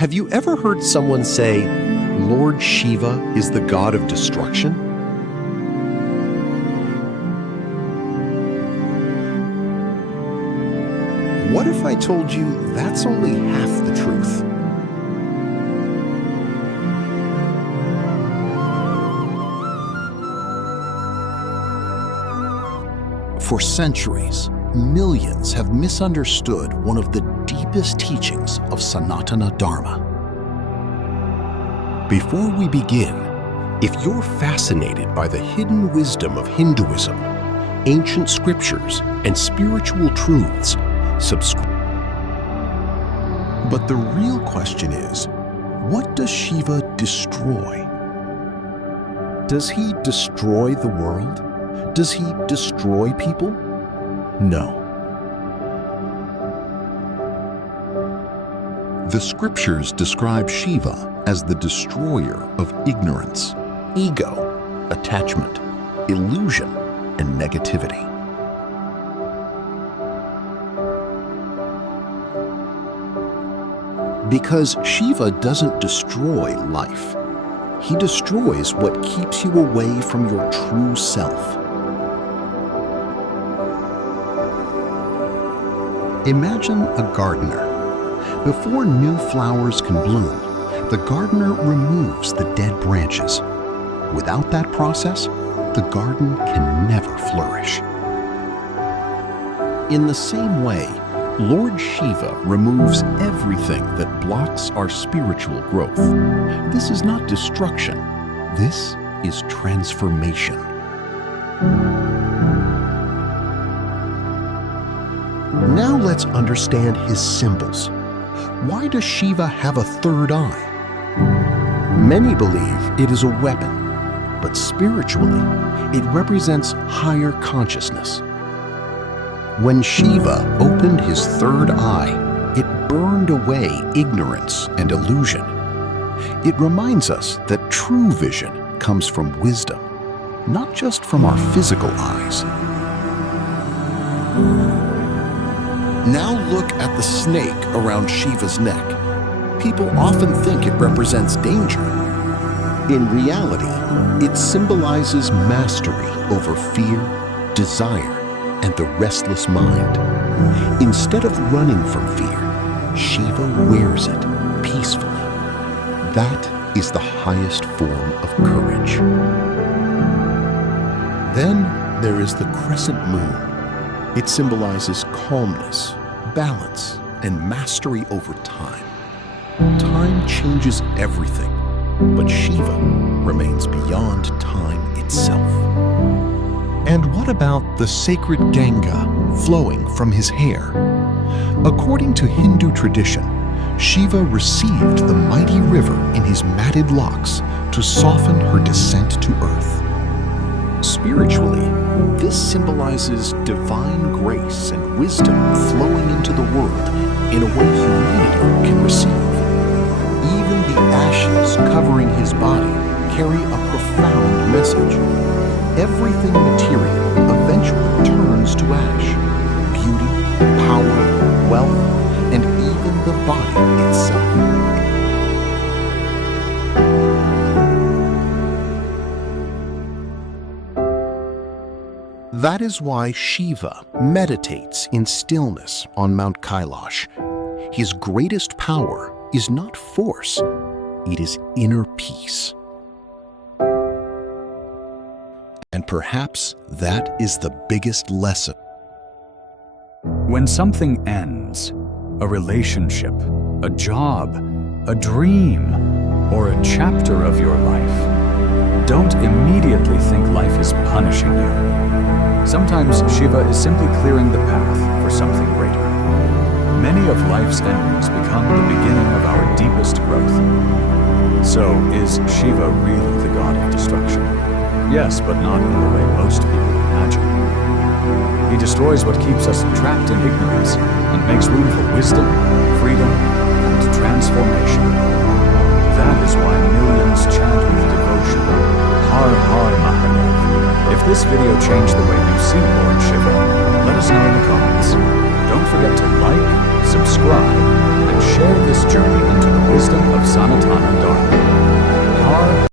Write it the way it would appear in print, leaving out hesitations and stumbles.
Have you ever heard someone say, Lord Shiva is the god of destruction? What if I told you that's only half the truth? For centuries, millions have misunderstood one of the deepest teachings of Sanatana Dharma. Before we begin, if you're fascinated by the hidden wisdom of Hinduism, ancient scriptures, and spiritual truths, subscribe. But the real question is, what does Shiva destroy? Does he destroy the world? Does he destroy people? No. The scriptures describe Shiva as the destroyer of ignorance, ego, attachment, illusion, and negativity. Because Shiva doesn't destroy life. He destroys what keeps you away from your true self. Imagine a gardener. Before new flowers can bloom, the gardener removes the dead branches. Without that process, the garden can never flourish. In the same way, Lord Shiva removes everything that blocks our spiritual growth. This is not destruction. This is transformation. Now let's understand his symbols. Why does Shiva have a third eye? Many believe it is a weapon, but spiritually, it represents higher consciousness. When Shiva opened his third eye, it burned away ignorance and illusion. It reminds us that true vision comes from wisdom, not just from our physical eyes. Now look at the snake around Shiva's neck. People often think it represents danger. In reality, it symbolizes mastery over fear, desire, and the restless mind. Instead of running from fear, Shiva wears it peacefully. That is the highest form of courage. Then there is the Crescent Moon. It symbolizes calmness, balance, and mastery over time. Time changes everything, but Shiva remains beyond time itself. And what about the Sacred Ganga flowing from his hair? According to Hindu tradition, Shiva received the mighty river in his matted locks to soften her descent to earth. Spiritually, this symbolizes divine grace and wisdom flowing into the world in a way humanity can receive. Even the ashes covering his body carry a profound message. Everything material eventually turns to ash. Beauty, power, wealth, and even the body itself. That is why Shiva meditates in stillness on Mount Kailash. His greatest power is not force, it is inner peace. And perhaps that is the biggest lesson. When something ends, a relationship, a job, a dream, or a chapter of your life, don't immediately think life is punishing you. Sometimes Shiva is simply clearing the path for something greater. Many of life's endings become the beginning of our deepest growth. So, is Shiva really the god of destruction? Yes, but not in the way most people imagine. He destroys what keeps us trapped in ignorance and makes room for wisdom, freedom, and transformation. That is why millions chant with devotion, Har Har Mahadev. If this video changed the way you see Lord Shiva, let us know in the comments. Don't forget to like, subscribe, and share this journey into the wisdom Sanatana